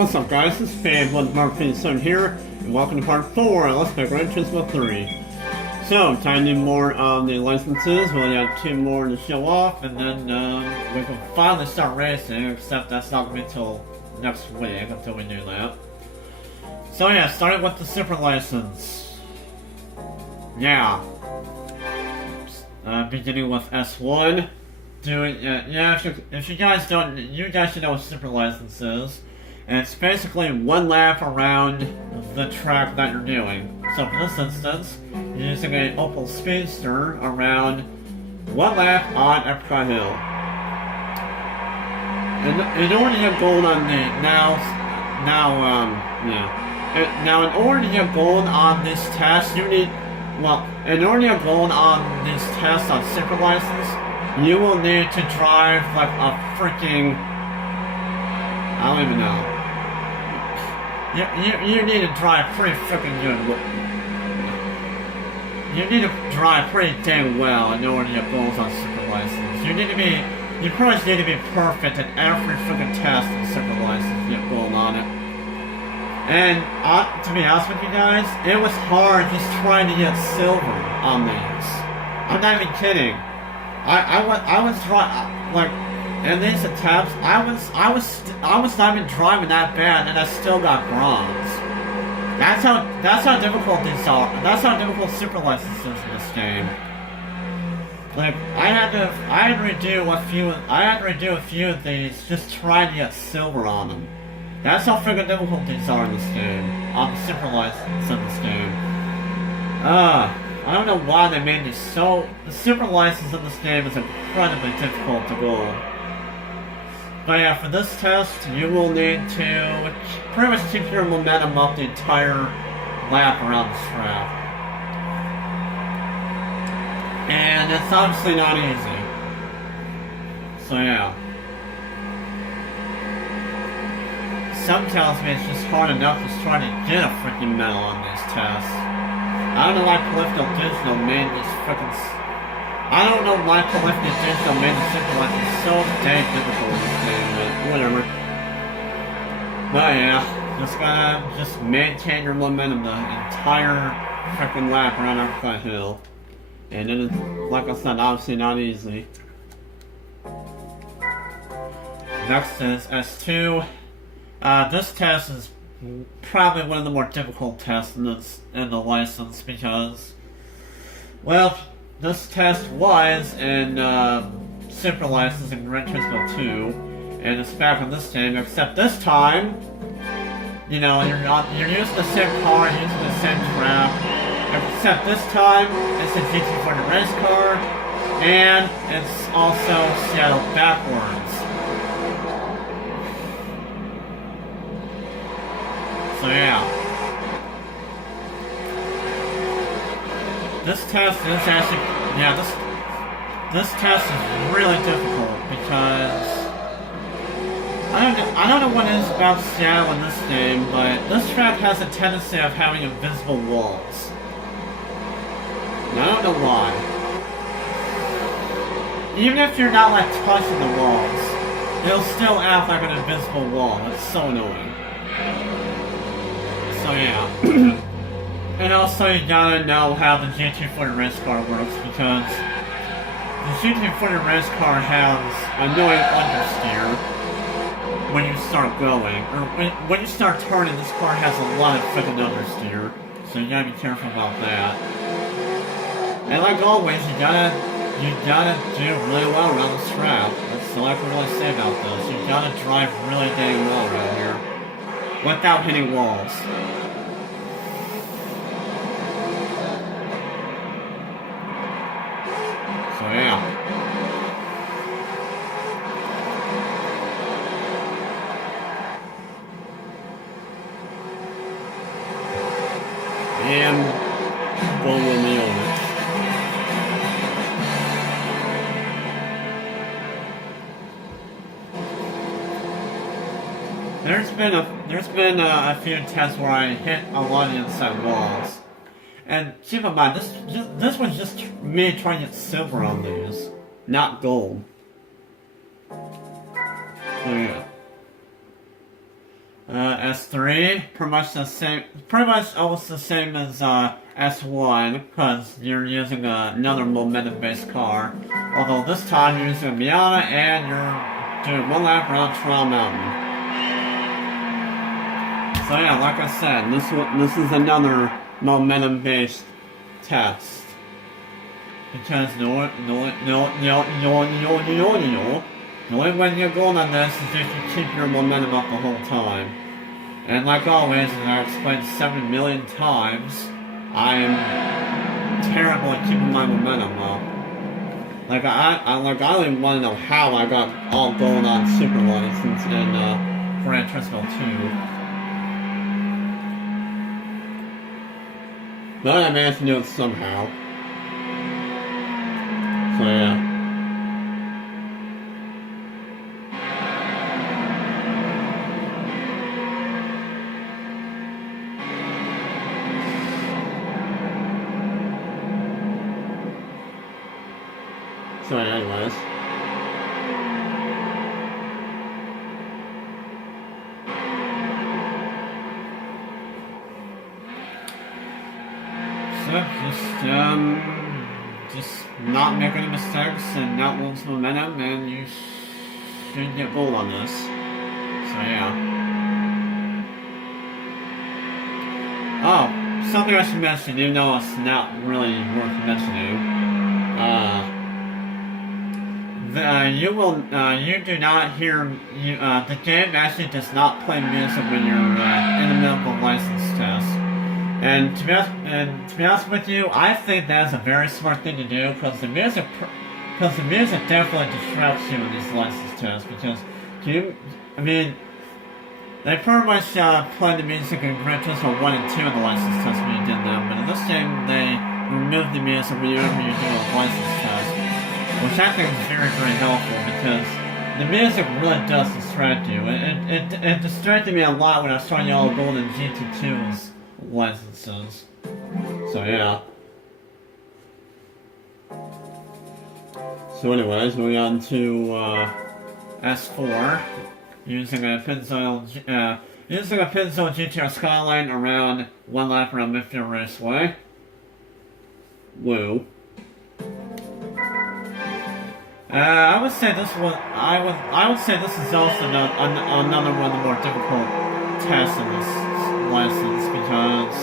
What's up guys, it's Fan1Mark57 here, and welcome to part 4, let's play Gran Turismo 3. So, time to do more of the licenses, we only have 2 more to show off, and then we can finally start racing, except that's not going to be until next week, until we do that. So yeah, starting with the Super License. Yeah. Beginning with S1. If you guys don't, you guys should know what Super License is. And it's basically one lap around the track that you're doing. So for this instance, you're using an Opel Speedster around one lap on Epcot Hill. And in order to get gold on the now in order to get gold on this test, you need in order to get gold on this test on Super License, you will need to drive like a freaking, I don't even know. You need to drive pretty freaking good. You need to drive pretty dang well in order to get goals on Super License. You pretty much need to be perfect in every freaking test in Super License to get gold on it. And to be honest with you guys, it was hard just trying to get silver on these. I'm not even kidding. I was trying, like, in these attempts, I was not even driving that bad, and I still got bronze. That's how difficult these are. That's how difficult Super License is in this game. Like, I had to redo a few of these just trying to get silver on them. That's how freaking difficult these are in this game. On the Super License in this game. I don't know why they made these so. The Super License in this game is incredibly difficult to go. But yeah, for this test, you will need to pretty much keep your momentum up the entire lap around this track. And it's obviously not easy. So yeah. Some tells me it's just hard enough just trying to get a freaking medal on these tests. I don't know why Political Digital made these freaking... I don't know why Political Digital made the Super License so dang difficult in this game, but whatever. But yeah, just maintain your momentum the entire freaking lap around Epcot Hill. And then it's, like I said, obviously not easy. Next is S2. This test is probably one of the more difficult tests in the license because, well, this test was in Super License in Gran Turismo 2, and it's back in this game. Except this time, you know, you're using the same car, using the same track. Except this time, it's a GT40 race car, and it's also saddled backwards. So yeah. This test is actually, this test is really difficult because I don't know what it is about Seattle in this game, but this track has a tendency of having invisible walls. And I don't know why. Even if you're not like touching the walls, it'll still act like an invisible wall. It's so annoying. So yeah. And also you gotta know how the GT40 race car works because the GT40 race car has annoying understeer when you start going. Or when you start turning, this car has a lot of freaking understeer. So you gotta be careful about that. And like always, you gotta do really well around this track. That's all I can really say about this. You gotta drive really dang well around here without hitting walls. So yeah. And go with me on it. There's been a few tests where I hit a lot of the inside walls. And keep in mind, this was just me trying to get silver on these, not gold. So yeah. S3, pretty much almost the same as S1, because you're using another momentum-based car. Although this time you're using a Miata and you're doing one lap around Trial Mountain. So yeah, like I said, this is another momentum-based test. Because the only way you're going on this is if you keep your momentum up the whole time. And like always, as I've explained 7 million times, I am terrible at keeping my momentum up. Like I don't even want to know how I got all gold on Super License in Gran Turismo 2. But I managed to do it somehow. So yeah. So anyways. So just not make any mistakes and not lose momentum, and you should get gold on this. So yeah. Oh, something I should mention, even though it's not really worth mentioning. You do not hear, the game actually does not play music when you're in the middle of a license test. And to be honest with you, I think that's a very smart thing to do, because the music definitely distracts you in these license tests, because they pretty much played the music in Gran Turismo 1 and 2 in the license test when you did them, but in this game they removed the music whenever you do a license test. Which I think is very, very helpful, because the music really does distract you. It distracted me a lot when I was trying to all golden GT2's licenses. So yeah. So anyways, moving on to S4, using a Pennzoil GTR Skyline around one lap around Midfield Raceway. Woo. I would say this is also another one of the more difficult tests in this license, because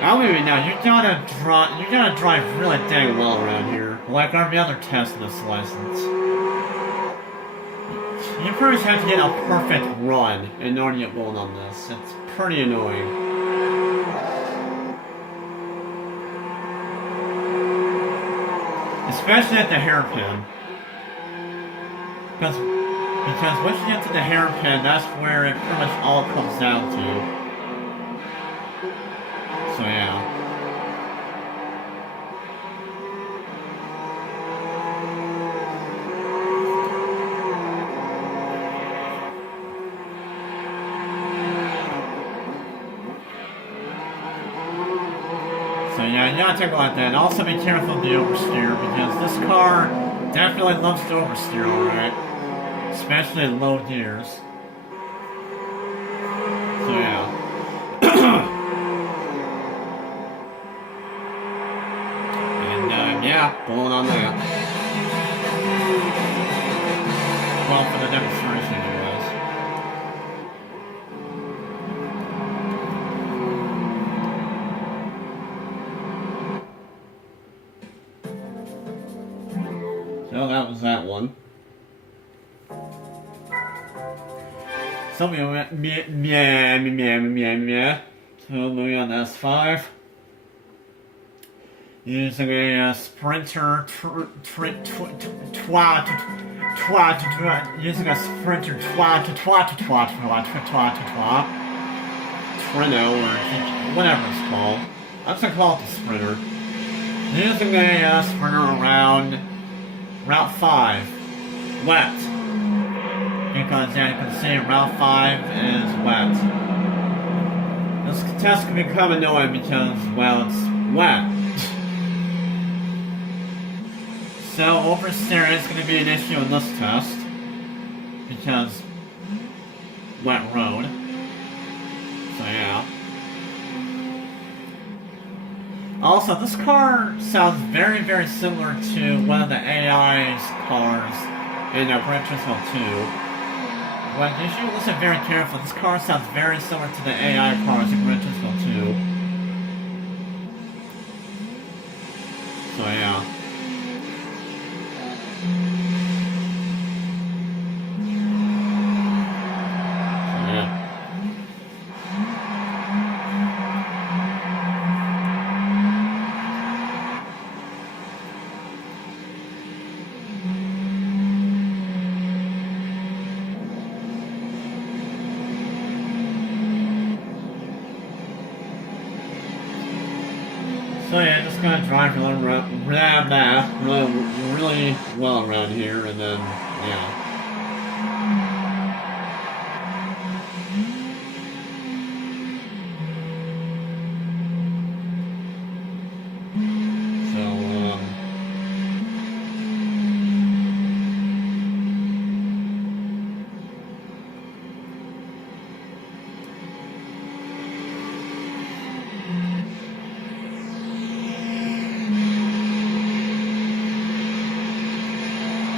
I don't even know, you gotta drive really dang well around here, like every other test in this license. You pretty much have to get a perfect run in order to get gold on this. It's pretty annoying. Especially at the hairpin. Because once you get to the hairpin, that's where it pretty much all comes down to. So yeah. So yeah, you gotta take a look at that. Also be careful of the oversteer, because this car definitely loves to oversteer, alright. Especially in low gears. So yeah. And yeah, going on that. Well, for the demonstration anyways. So that was that one. So we went so moving on to S5. Using a Sprinter Treno, or whatever it's called. I'm just gonna call it the Sprinter. Using a Sprinter around Route 5. Wet. Because as you can see, Route 5 is wet. This test can become annoying because, well, it's wet. So oversteering is going to be an issue in this test. Because wet road. So yeah. Also, this car sounds very, very similar to one of the AI's cars in Gran Turismo 2. But if you listen very carefully, this car sounds very similar to the AI cars in Gran Turismo 2. So yeah. So yeah, just gonna drive really well around here, and then yeah.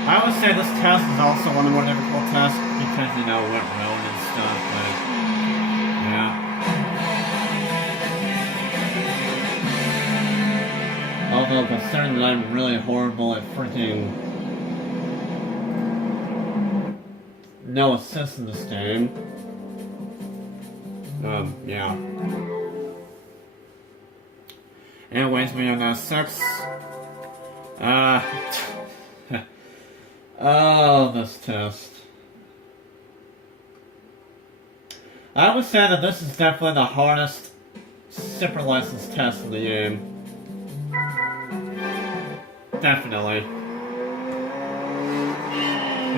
I would say this test is also one of the more difficult tests because, you know, wet road and stuff, but yeah. Although, considering that I'm really horrible at freaking no assist in this game, yeah. Anyways, we have 6. Oh, this test. I would say that this is definitely the hardest super license test in the game. Definitely.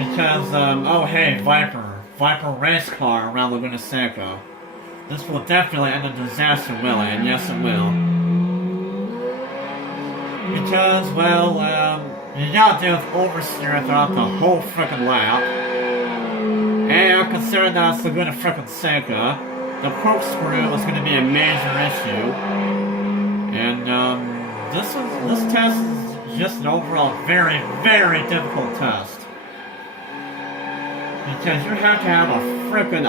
Because, oh hey, Viper race car around Laguna Seca. This will definitely end in disaster, will it? And yes, it will. Because, well, you gotta deal with oversteer throughout the whole frickin' lap. And considering that it's Laguna frickin' Seca, the corkscrew is gonna be a major issue. And, this test is just an overall very, very difficult test. Because you have to have a frickin'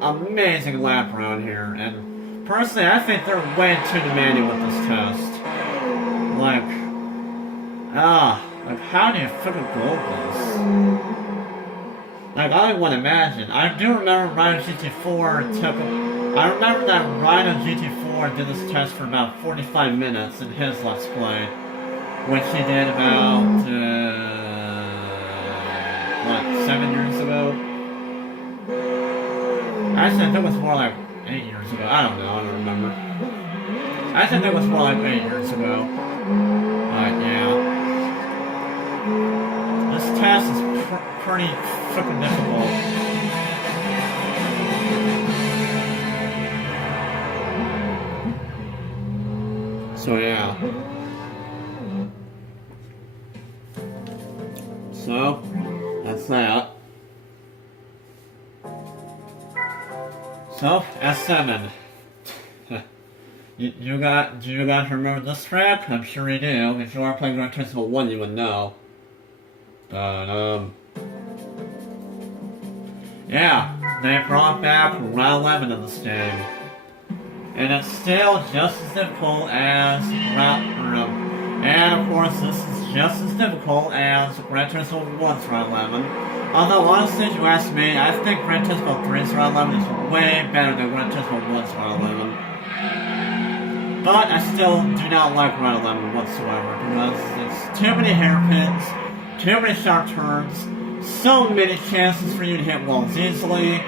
amazing lap around here. And personally, I think they're way too demanding with this test. Like, how do you frickin' go this? Like, I don't want to imagine. I do remember Rhino GT4 I remember that Rhino GT4 did this test for about 45 minutes in his Let's Play. Which he did about, 7 years ago? Actually, I think it was more like 8 years ago. I don't know, I don't remember. I think it was more like 8 years ago. But, yeah. This test is pretty freaking difficult. So, yeah. So, that's that. So, S7. Do you guys remember this track? I'm sure you do. If you are playing Gran Turismo 1, you would know. But, yeah, they brought back Route 11 in this game. And it's still just as difficult as and of course, this is just as difficult as Gran Turismo 1's Route 11. Although, honestly, if you ask me, I think Gran Turismo 3's Route 11 is way better than Gran Turismo 1's Route 11. But I still do not like Route 11 whatsoever, because it's too many hairpins, too many sharp turns, so many chances for you to hit walls easily.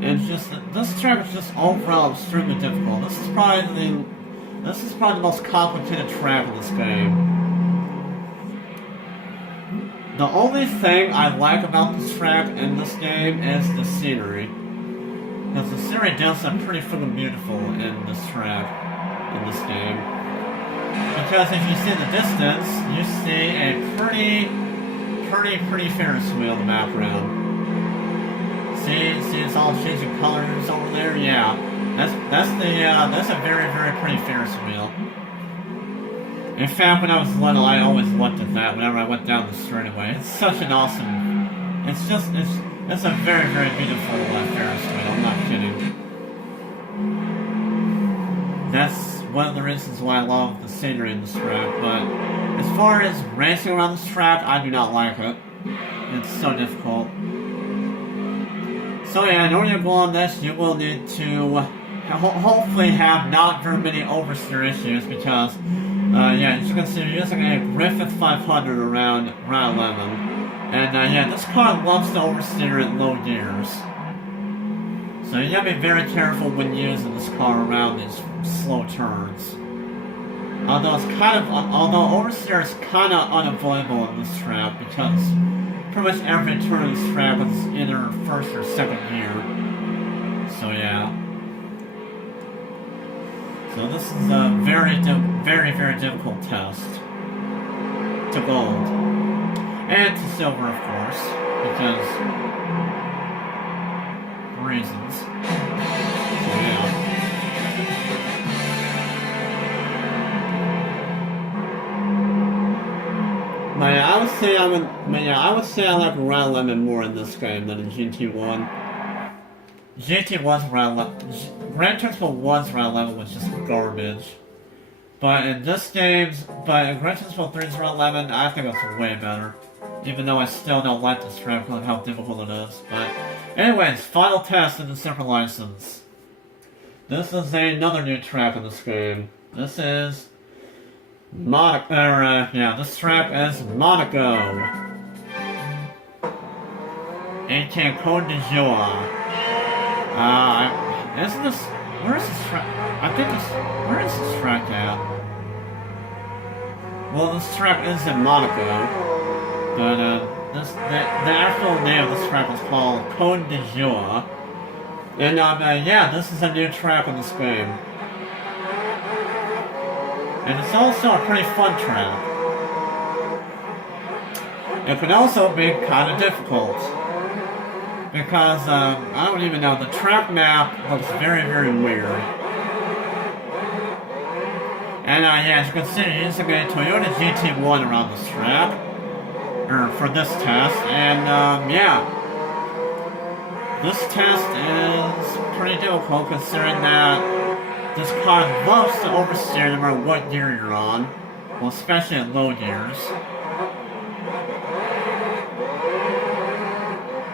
It's just, this track is just overall extremely difficult. This is probably the most complicated track in this game. The only thing I like about this track in this game is the scenery. Because the scenery does look pretty freaking beautiful in this track, in this game. Because if you see the distance, you see a pretty Ferris wheel in the background. See, all changing colors over there. Yeah, that's a very pretty Ferris wheel. In fact, when I was little, I always looked at that whenever I went down the straightaway. It's such an awesome. It's a very beautiful Ferris wheel. I'm not kidding. That's one of the reasons why I love the scenery in this track. But as far as racing around this track, I do not like it. It's so difficult. So yeah, in order to go on this, you will need to hopefully have not very many oversteer issues because, yeah, as you can see, you're using a Griffith 500 around Route 11. And yeah, this car loves to oversteer at low gears. So you gotta be very careful when using this car around these slow turns. Although oversteer is kind of unavoidable in this track because pretty much every turn in this track is either first or second gear. So yeah. So this is a very difficult test. To gold. And to silver, of course. Because reasons. So yeah. But yeah, I would say I like Route 11 more in this game than in GT1. GT was Route 11. Gran Turismo was Route 11, was just garbage. But in this game, in Gran Turismo 3's Route 11, I think it's way better. Even though I still don't like this track because of how difficult it is. But anyways, final test in the super license. This is another new track in this game. This is this track is Monaco. A.k.a. Côte d'Azur. Isn't this... Where is this track? Where is this track at? Well, this track is in Monaco. But, the actual name of this track is called Côte d'Azur. And, yeah, this is a new track in this game. And it's also a pretty fun track. It can also be kind of difficult. Because, I don't even know, the track map looks very weird. And, yeah, as you can see, you're using a Toyota GT1 around this track. Or for this test, and, yeah. This test is pretty difficult considering that this car loves to oversteer no matter what gear you're on. Well, especially at low gears.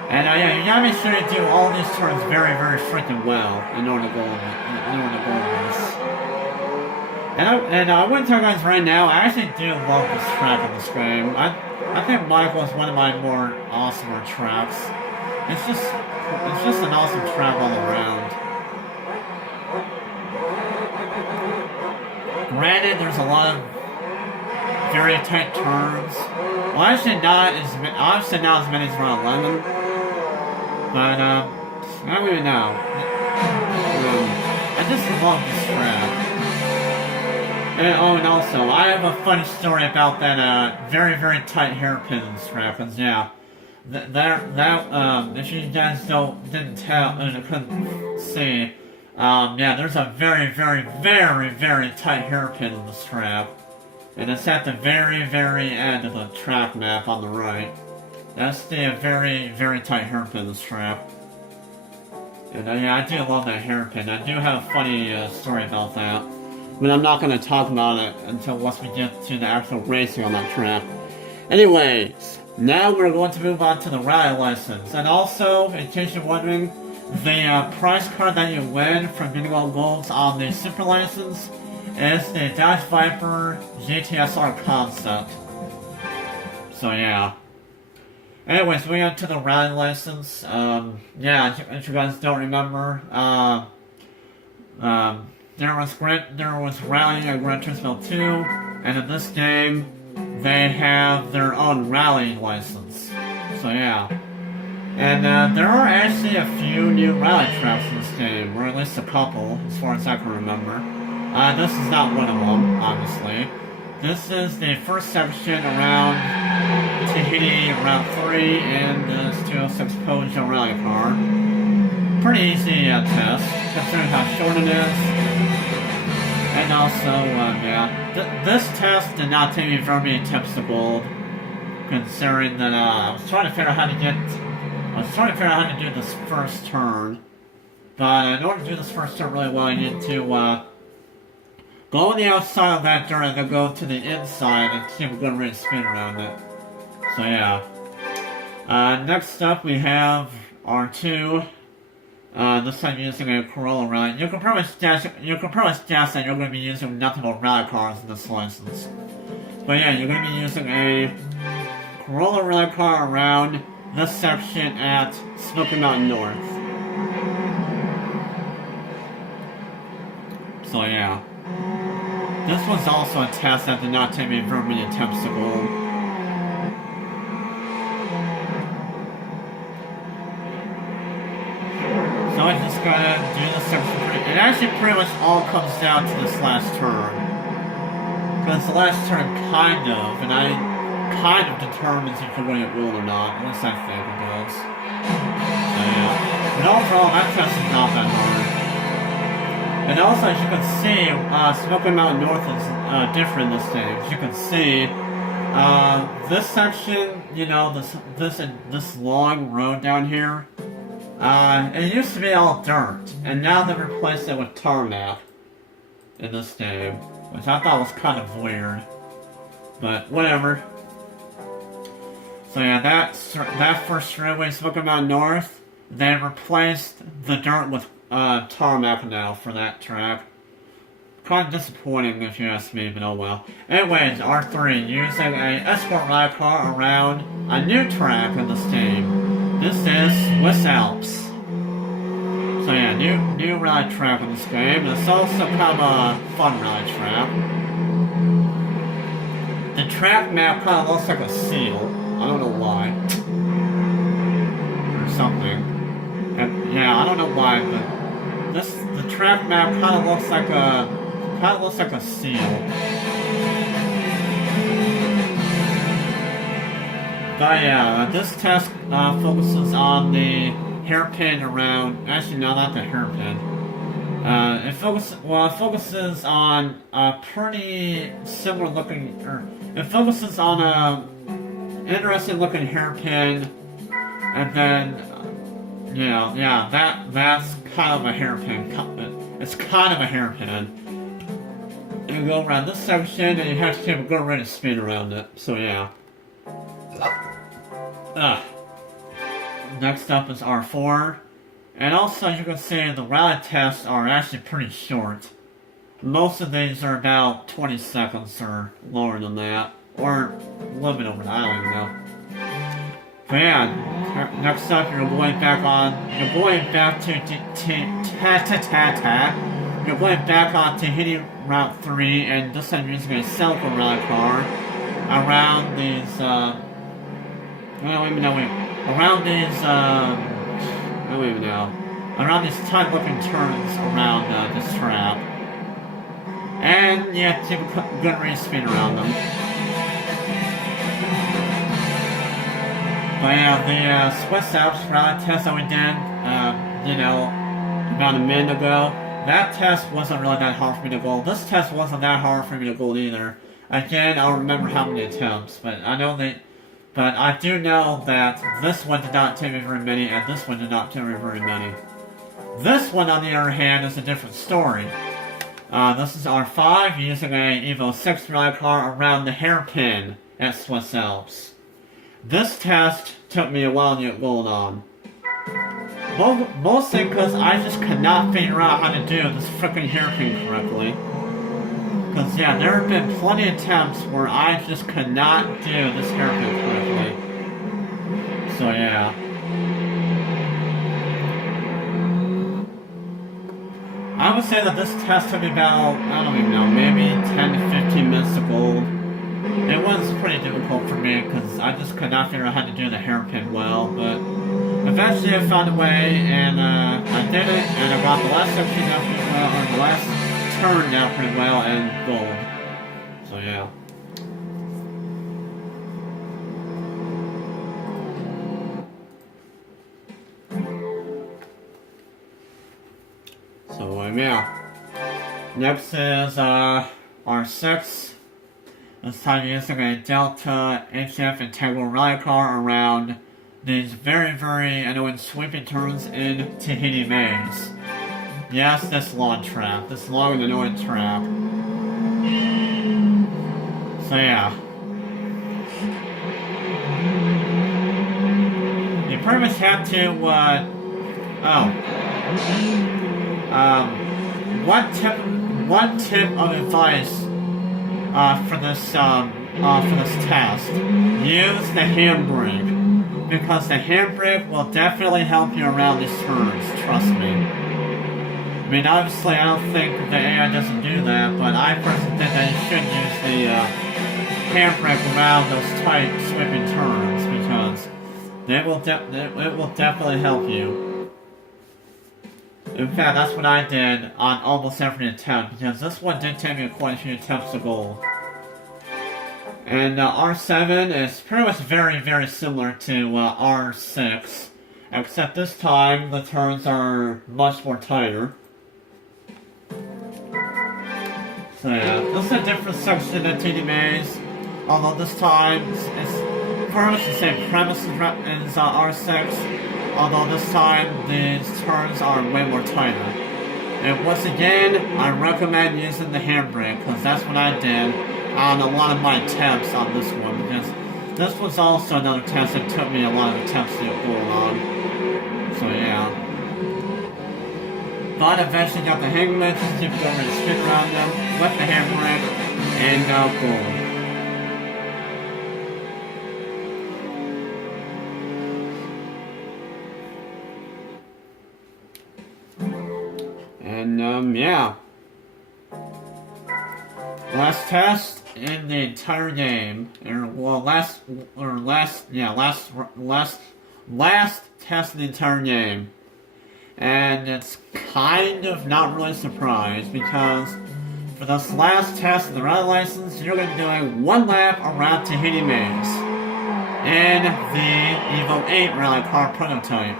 And yeah, you gotta make sure you do all these turns very freaking well in order to go on this. And I want to tell you guys right now, I actually do love this track in this game. I think Michael is one of my more awesomer tracks. It's just an awesome track all around. Granted, there's a lot of very tight turns. Well, obviously not as many as Route 11. But, I don't even know. I just love this track. And also, I have a funny story about that, very tight hairpin in this track, because, yeah, if you guys didn't couldn't see, yeah, there's a very tight hairpin in this track. And it's at the very end of the track map on the right. That's the very tight hairpin in this track. And yeah, I do love that hairpin. I do have a funny story about that. But I'm not going to talk about it until once we get to the actual racing on that track. Anyways, now we're going to move on to the rally license. And also, in case you're wondering, the prize card that you win from getting all golds on the super license is the Dodge Viper GTSR concept. So yeah. Anyways, we got to the rally license. Yeah, if you guys don't remember, there was rallying at Gran Turismo 2, and in this game, they have their own rally license. So yeah. And there are actually a few new rally tracks in this game, or at least a couple, as far as I can remember. This is not one of them, obviously. This is the first section around Tahiti Route 3 in this 206 Peugeot rally car. pretty easy test, considering how short it is. And also, yeah, this test did not take me very many attempts to gold, considering that I was trying to figure out how to do this first turn. But in order to do this first turn really well, you need to go on the outside of that dirt and then go to the inside and keep a good rate of spin around it. So yeah. Next up we have R2. This time using a Corolla rally. You can pretty much guess that you're going to be using nothing but rally cars in this license. But yeah, you're going to be using a Corolla rally car around this section at Smoky Mountain North. So yeah. This was also a test that did not take me very many attempts to gold. So I just gotta do this section it actually pretty much all comes down to this last turn. Because the last turn kind of determines if you're going to get ruled or not. At least I think it does. So yeah. But overall, that test is not that hard. And also, as you can see, Smoky Mountain North is different this day. As you can see, this section, you know, this long road down here, it used to be all dirt, and now they've replaced it with tarmac in this game, which I thought was kind of weird, but whatever. So yeah, that first straightaway, Smoky Mountain North, they replaced the dirt with tarmac now for that track. Kind of disappointing if you ask me, but oh well. Anyways, R3, using a Escort ride car around a new track in this game. This is Swiss Alps. So yeah, new ride track in this game. It's also kind of a fun ride track. The track map kind of looks like a seal. I don't know why. Or something. And, yeah, I don't know why, but the track map kind of looks like a seal. But yeah, this test focuses on the hairpin around. Actually, no, not the hairpin. It focuses on a pretty similar looking. It focuses on a interesting looking hairpin, and then. Yeah, that's kind of a hairpin. It's kind of a hairpin. You go around this section, and you have to keep a good rate of speed around it. So yeah. Next up is R4. And also, as you can see, the rally tests are actually pretty short. Most of these are about 20 seconds or lower than that. Or a little bit over that, I don't even know. But yeah, next up you're going back on Tahiti Route 3, and this time you're using a Celica rally car around these, around these tight looking turns around this track. And you have to keep a good rate of speed around them. But yeah, the Swiss Alps rally test that we did, about a minute ago, that test wasn't really that hard for me to gold. This test wasn't that hard for me to gold either. Again, I don't remember how many attempts, but I do know that this one did not take me very many, and this one did not take me very many. This one, on the other hand, is a different story. This is R5 using a Evo 6 rally car around the hairpin at Swiss Alps. This test took me a while to get gold on. Mostly because I just could not figure out how to do this freaking hairpin correctly. Because yeah, there have been plenty of attempts where I just could not do this hairpin correctly. So yeah. I would say that this test took me about, I don't even know, maybe 10 to 15 minutes to gold. It was pretty difficult for me because I just could not figure out how to do the hairpin well, but eventually I found a way, and I did it, and I got the last section down pretty well, or the last turn down pretty well, and gold. So yeah. yeah. Next is R6. This time using a Delta HF integral rally car around these very, very annoying sweeping turns in Tahiti Maze. Yes, this long trap. This long and annoying trap. So yeah. You pretty much have to, one tip of advice for this test. Use the handbrake, because the handbrake will definitely help you around these turns, trust me. I mean, obviously I don't think the AI doesn't do that, but I personally think that you should use the handbrake around those tight sweeping turns, because it will definitely help you. In fact, that's what I did on almost every attempt, because this one did take me quite a few attempts to goal. And R7 is pretty much very, very similar to R6, except this time the turns are much more tighter. So yeah, this is a different section than TD Maze, although this time it's pretty much the same premise as R6. Although this time, these turns are way more tighter. And once again, I recommend using the handbrake, because that's what I did on a lot of my attempts on this one, because this was also another test that took me a lot of attempts to go along. So yeah. But eventually got the hang of it, just keep going and spin around them with the handbrake, and boom. And, yeah. Last test in the entire game. Last test in the entire game. And it's kind of not really a surprise, because for this last test of the rally license, you're going to be doing one lap around Tahiti Maze in the Evo 8 rally car prototype.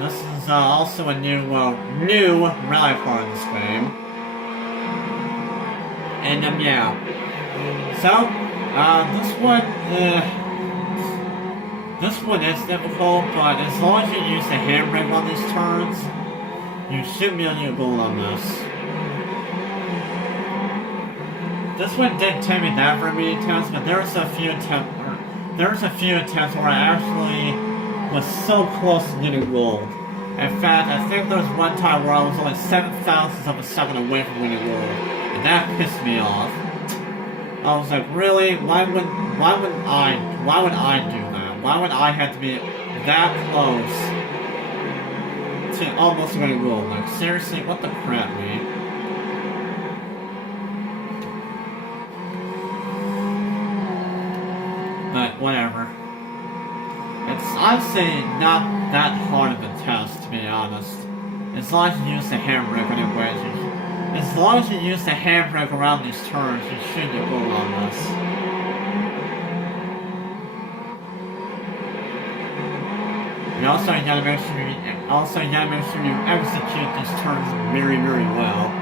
This is also a new rally car in this game. And yeah. So, this one is difficult, but as long as you use the handbrake on these turns, you should be able to get a goal on this. This one didn't take me that very many attempts, but there was a few attempts where I actually was so close to getting gold. In fact, I think there was one time where I was only 7,000ths of a second away from winning gold, and that pissed me off. I was like, really? Why would I do that? Why would I have to be that close to almost winning gold? Like, seriously, what the crap, man? But whatever. It's honestly not that hard of a test, to be honest. As long as you use the handbrake anyways. As long as you use the handbrake around these turns, you should get gold on this. And also you gotta make sure you execute these turns very, very well.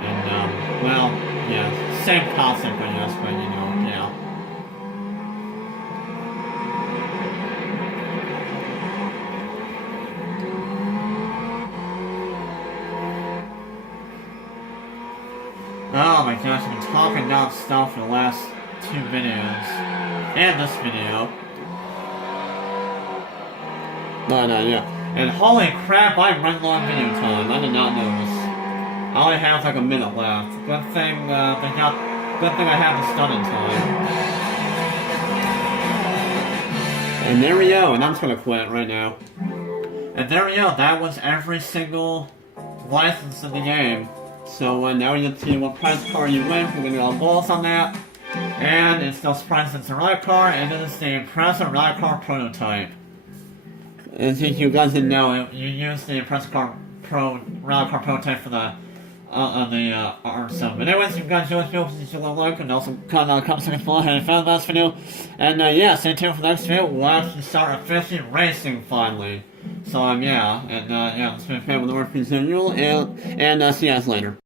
And well, yeah, same concept I guess, but yeah. Oh my gosh, I've been talking non-stop for the last 2 videos. And this video. Yeah. And holy crap, I run long video time. I did not notice. I only have like a minute left. Good thing I have this done in time. And there we go, and I'm just gonna quit right now. And there we go, that was every single license in the game. So now you can see what prize car you win. We're going to go balls on that. And it's no surprise it's a rally car, and it is the Impreza rally car prototype. And since you guys didn't know, you use the Impreza rally car prototype for the on the R7. But anyways, if you guys enjoyed this video, please leave a like and also comment second below how you found the last video. And yeah, stay tuned for the next video. We'll actually start officially racing finally. So yeah, and yeah, it's been fun with the work as usual, and see you guys later.